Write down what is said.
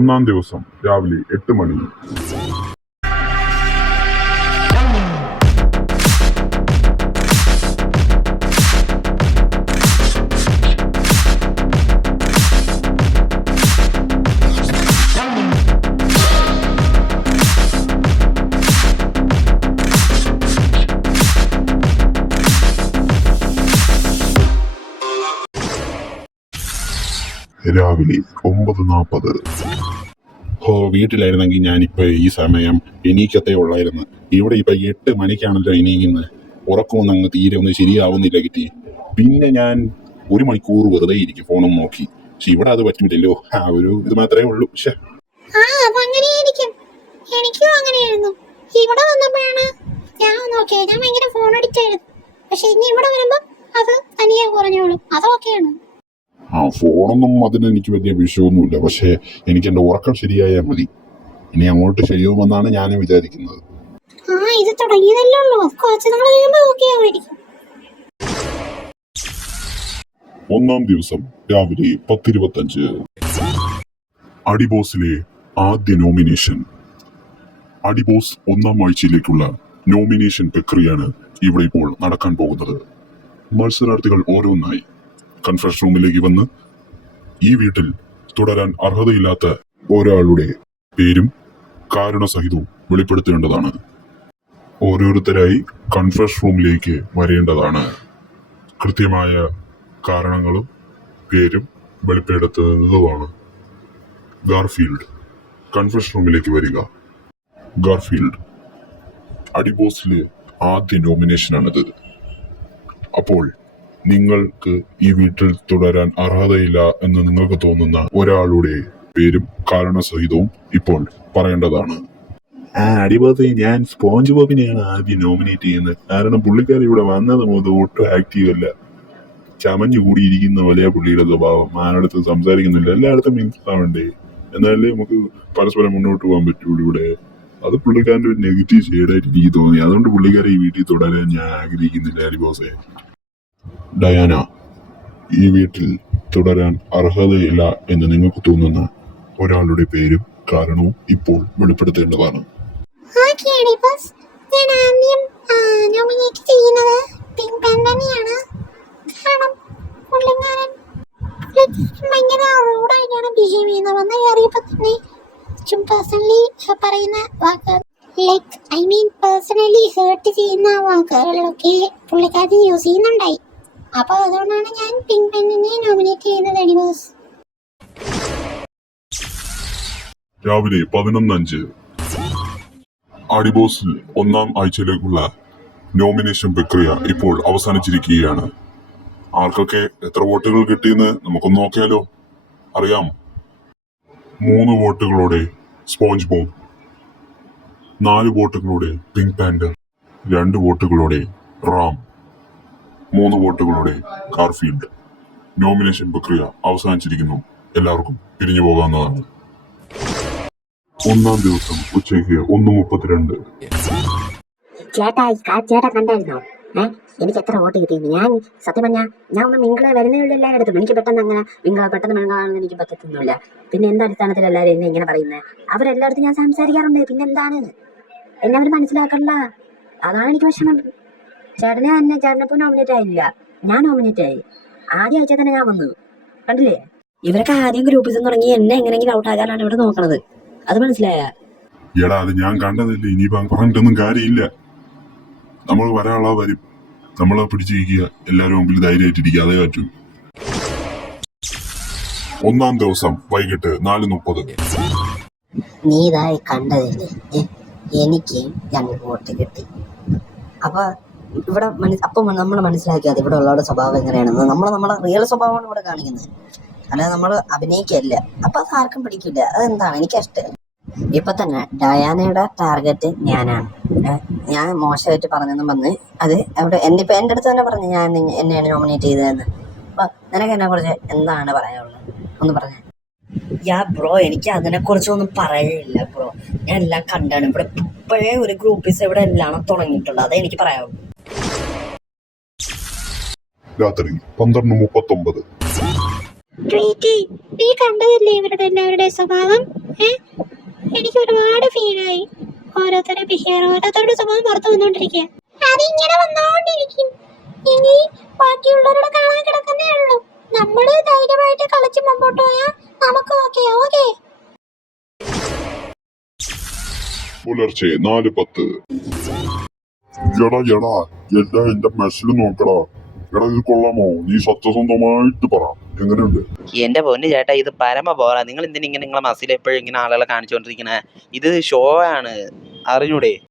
ഒന്നാം ദിവസം രാവിലെ 8 മണി. രാവിലെ 9:40. വീട്ടിലായിരുന്നെങ്കിൽ ഞാനിപ്പോ ഈ സമയം എണീക്കത്തേ ഉള്ളായിരുന്നു. ഇവിടെ ഇപ്പൊ 8 മണിക്കാണല്ലോ എണീക്കുന്നത്. ഉറക്കമൊന്നും അങ്ങ് തീരെ ഒന്നും ശരിയാവുന്നില്ല കിട്ടി. പിന്നെ ഞാൻ 1 മണിക്കൂർ വെറുതെ ഇരിക്കും ഫോണും നോക്കി. പക്ഷെ ഇവിടെ അത് പറ്റില്ലല്ലോ. ഒരു ഇത് മാത്രമേ ഉള്ളൂ. എനിക്കും അങ്ങനെയായിരുന്നു. ഇവിടെ വന്നപ്പോഴാണ് ഞാൻ നോക്കിയത്. ഞാൻ ഭയങ്കര ഫോൺ അഡിക്റ്റ് ആയിരുന്നു. പക്ഷെ ഇനി ഇവിടെ വരുമ്പോ അത് തനിയെ കുറഞ്ഞോളും. അതൊക്കെയാണ്. ഫോണൊന്നും അതിനെനിക്ക് വലിയ വിഷയമൊന്നുമില്ല. പക്ഷെ എനിക്ക് എന്റെ ഉറക്കം ശരിയായാൽ മതി. ഇനി അങ്ങോട്ട് ശരിയാവുമെന്നാണ് ഞാൻ വിചാരിക്കുന്നത്. ഇത് തുടങ്ങിയതല്ലേ ഉള്ളൂ. കുറച്ച് നാൾ കഴിയുമ്പോൾ ഓക്കെ ആവുമായിരിക്കും. ഒന്നാം ദിവസം രാവിലെ 10:25. അടിബോസിലെ ആദ്യ നോമിനേഷൻ. അടിബോസ് ഒന്നാം ആഴ്ചയിലേക്കുള്ള നോമിനേഷൻ പ്രക്രിയയാണ് ഇവിടെ ഇപ്പോൾ നടക്കാൻ പോകുന്നത്. മത്സരാർത്ഥികൾ ഓരോന്നായി കൺഫറൻസ് റൂമിലേക്ക് വന്ന് ഈ വീട്ടിൽ തുടരാൻ അർഹതയില്ലാത്ത ഒരാളുടെ പേരും കാരണസഹിതവും വെളിപ്പെടുത്തേണ്ടതാണ്. ഓരോരുത്തരായി കൺഫറൻസ് റൂമിലേക്ക് വരേണ്ടതാണ്. കൃത്യമായ കാരണങ്ങളും പേരും വെളിപ്പെടുത്തുന്നതുമാണ്. ഗാർഫീൽഡ്, കൺഫറൻസ് റൂമിലേക്ക് വരിക. ഗാർഫീൽഡ്, അടിബോസിലെ ആദ്യ നോമിനേഷനാണിത്. അപ്പോൾ നിങ്ങൾക്ക് ഈ വീട്ടിൽ തുടരാൻ അർഹതയില്ല എന്ന് നിങ്ങൾക്ക് തോന്നുന്ന ഒരാളുടെ പേരും കാരണസഹിതവും ഇപ്പോൾ പറയേണ്ടതാണ്. അടിബോസ്, ഞാൻ സ്പോഞ്ച് ബോബിനെയാണ് ആദ്യം നോമിനേറ്റ് ചെയ്യുന്നത്. കാരണം പുള്ളിക്കാരി ഇവിടെ വന്നത് മുതൽ ഒട്ടും ആക്റ്റീവ് അല്ല. ചമഞ്ഞു കൂടിയിരിക്കുന്ന പോലെ പുള്ളിയുടെ സ്വഭാവം. ആരടുത്ത് സംസാരിക്കുന്നില്ല. എല്ലായിടത്തും മനസ്സിലാവണ്ടേ, എന്നാലേ നമുക്ക് പരസ്പരം മുന്നോട്ട് പോകാൻ പറ്റുള്ളൂ. ഇവിടെ അത് പുള്ളിക്കാരൻ്റെ ഒരു നെഗറ്റീവ് ഷെയ്ഡായിട്ട് എനിക്ക് തോന്നി. അതുകൊണ്ട് പുള്ളിക്കാരെ ഈ വീട്ടിൽ തുടരാൻ ഞാൻ ആഗ്രഹിക്കുന്നില്ല. അടിബോസെ, ഡയാന, ഈ വീട്ടിൽ തുടരാൻ അർഹതയില്ല എന്ന് നിങ്ങൾക്ക് തോന്നുന്ന ഒരാളുടെ പേരും കാരണവും ഇപ്പോൾ വെളിപ്പെടുത്തേണ്ടതാണ്. ഞാൻ ആദ്യം നോമിനേറ്റ് ചെയ്യുന്നത് പിങ്ക് പാൻഡനെയാണ്. കാരണം പുള്ളിക്കാരൻ ഭയങ്കര റൂഡായിട്ടാണ് ബിഹേവ് ചെയ്യുന്നത്. വന്ന് കയറിയപ്പോൾ തന്നെ പേഴ്സണലി പറയുന്ന വാക്കുകൾ, പേഴ്സണലി ഹേർട്ട് ചെയ്യുന്ന വാക്കുകളിലൊക്കെ പുള്ളിക്കാരൻ യൂസ് ചെയ്യുന്നുണ്ടായി. അപ്പോൾ അതുകൊണ്ടാണ് ഞാൻ പിങ്ക് പെന്നിനെ നോമിനേറ്റ് ചെയ്യുന്നത്. അടിബോസ്. രാവിലെ 11:05. അടിബോസിൽ ഒന്നാം ആഴ്ചയിലേക്കുള്ള നോമിനേഷൻ പ്രക്രിയ ഇപ്പോൾ അവസാനിച്ചിരിക്കുകയാണ്. ആർക്കൊക്കെ എത്ര വോട്ടുകൾ കിട്ടിയെന്ന് നമുക്കൊന്ന് നോക്കിയാലോ. അറിയാം. 3 വോട്ടുകളോടെ സ്പോഞ്ച് ബോബ്, 4 വോട്ടുകളോടെ പിങ്ക് പാൻഡർ, 2 വോട്ടുകളോടെ റാം, 3 വോട്ടുകളോടെ ഗാർഫീൽഡ്. നോമിനേഷൻ പ്രക്രിയ അവസാനിച്ചിരിക്കുന്നു. എല്ലാവർക്കും പിരിഞ്ഞു പോകാവുന്നതാണ്. ഒന്നാം ദിവസം ഉച്ചയ്ക്ക് 1:32. ചേട്ടാ കണ്ടായിരുന്നോ? എനിക്ക് എത്ര വോട്ട് കിട്ടിയിരുന്നു? ഞാൻ സത്യം പറഞ്ഞാൽ ഞാൻ ഒന്ന് മിങ്കിളെ വരുന്നേ ഉള്ളൂ എല്ലായിടത്തും. എനിക്ക് പെട്ടെന്ന് മിങ്കിളാണെന്ന് എനിക്ക് പറ്റത്തൊന്നുമില്ല. പിന്നെ എന്താ അടിസ്ഥാനത്തിൽ എല്ലാവരും എന്നെ ഇങ്ങനെ പറയുന്നത്? അവരെല്ലായിടത്തും ഞാൻ സംസാരിക്കാറുണ്ട്. പിന്നെ എന്താണ് എന്നെ അവർ മനസ്സിലാക്കണ്ട? അതാണ് എനിക്ക് വിഷമം. ചേട്ടനപ്പോൾ നോമിനേറ്റ് ആയില്ല, ഞാൻ നോമിനേറ്റ് ആയി. ആദ്യ ആഴ്ച തന്നെ ഞാൻ വന്നു. കണ്ടില്ലേ? ഇവരൊക്കെ ആദ്യം ഗ്രൂപ്പിൽ തുടങ്ങി എന്നെ എങ്ങനെയെങ്കിലും ഔട്ടാക്കാനാണ് ഇവിടെ നോക്കണത്. അത് മനസ്സിലായ? എടാ, അത് ഞാൻ കണ്ടതല്ലേ. ഇനി പറഞ്ഞിട്ടൊന്നും കാര്യമില്ല. നമ്മൾ വരാനുള്ള വരും. നമ്മളെ പിടിച്ചിരിക്കുക. എല്ലാവരും മുമ്പിൽ ധൈര്യമായിട്ടിരിക്കുക. അതേ പറ്റൂ. ഒന്നാം ദിവസം വൈകിട്ട് 4:30. നീ ഇതായി കണ്ടതല്ലേ, എനിക്ക് 2 വോട്ട് കിട്ടി. അപ്പൊ ഇവിടെ നമ്മൾ മനസ്സിലാക്കിയത് ഇവിടെ ഉള്ളവരുടെ സ്വഭാവം എങ്ങനെയാണെന്ന്. നമ്മുടെ റിയൽ സ്വഭാവമാണ് ഇവിടെ കാണിക്കുന്നത്, അല്ലാതെ നമ്മൾ അഭിനയിക്കല്ല. അപ്പൊ അത് ആർക്കും പിടിക്കില്ല. അതെന്താണ് എനിക്കിഷ്ടം. ഇപ്പൊ തന്നെ ഡയാനയുടെ ടാർഗറ്റ് ഞാനാണ്. ഞാൻ മോശമായിട്ട് പറഞ്ഞെന്നും പറഞ്ഞ് അത് അവിടെ എൻ്റെ അടുത്ത് തന്നെ പറഞ്ഞു ഞാൻ എന്നെയാണ് നോമിനേറ്റ് ചെയ്തതെന്ന്. അപ്പൊ നിനക്ക് എന്നെ കുറിച്ച് എന്താണ് പറയാനുള്ളത്? ഒന്ന് പറഞ്ഞേ. ബ്രോ, എനിക്ക് അതിനെക്കുറിച്ചൊന്നും പറയില്ല ബ്രോ. ഞാൻ എല്ലാം കണ്ടാണ്. ഇവിടെ ഇപ്പോഴേ ഒരു ഗ്രൂപ്പീസ് ഇവിടെ എല്ലാം തുടങ്ങിയിട്ടുണ്ട്. അതേ എനിക്ക് പറയാവുള്ളൂ. രാത്രി 12:39. നീ കണ്ടതല്ലേ ഇവരുടെ എല്ലാവരുടെ സ്വഭാവം? ഏ എനിക്ക് ഒരുപാട് ഫീലായി. ഓരോരുത്തരുടെ ബിഹേവിയർ, ഓരോരുത്തരുടെ സ്വഭാവം പുറത്തു വന്നോണ്ടിരിക്കുക. അതിങ്ങനെ വന്നോണ്ടിരിക്കും. ഇനി ബാക്കിയുള്ളവരുടെ കാണാൻ കിടക്കുന്നേ ഉള്ളൂ. നമ്മള് ധൈര്യമായിട്ട് കളിച്ച് മുമ്പോട്ട് പോയാൽ നമുക്ക് ഓക്കെ. പുലർച്ചെ 4:10. എടാ എന്റെ മെസ്സിൽ നോക്കടാ. എടാ ഇത് കൊള്ളാമോ? നീ സത്യസന്ധമായിട്ട് പറ, എങ്ങനെയുണ്ട്? എന്റെ പൊന്നു ചേട്ടാ, ഇത് പരമ ബോറാ. നിങ്ങൾ എന്തിനാ ഇങ്ങനെ നിങ്ങളെ മസിൽ എപ്പോഴും ഇങ്ങനെ ആളുകളെ കാണിച്ചുകൊണ്ടിരിക്കണേ? ഇത് ഷോ ആണ്, അറിഞ്ഞൂടെ?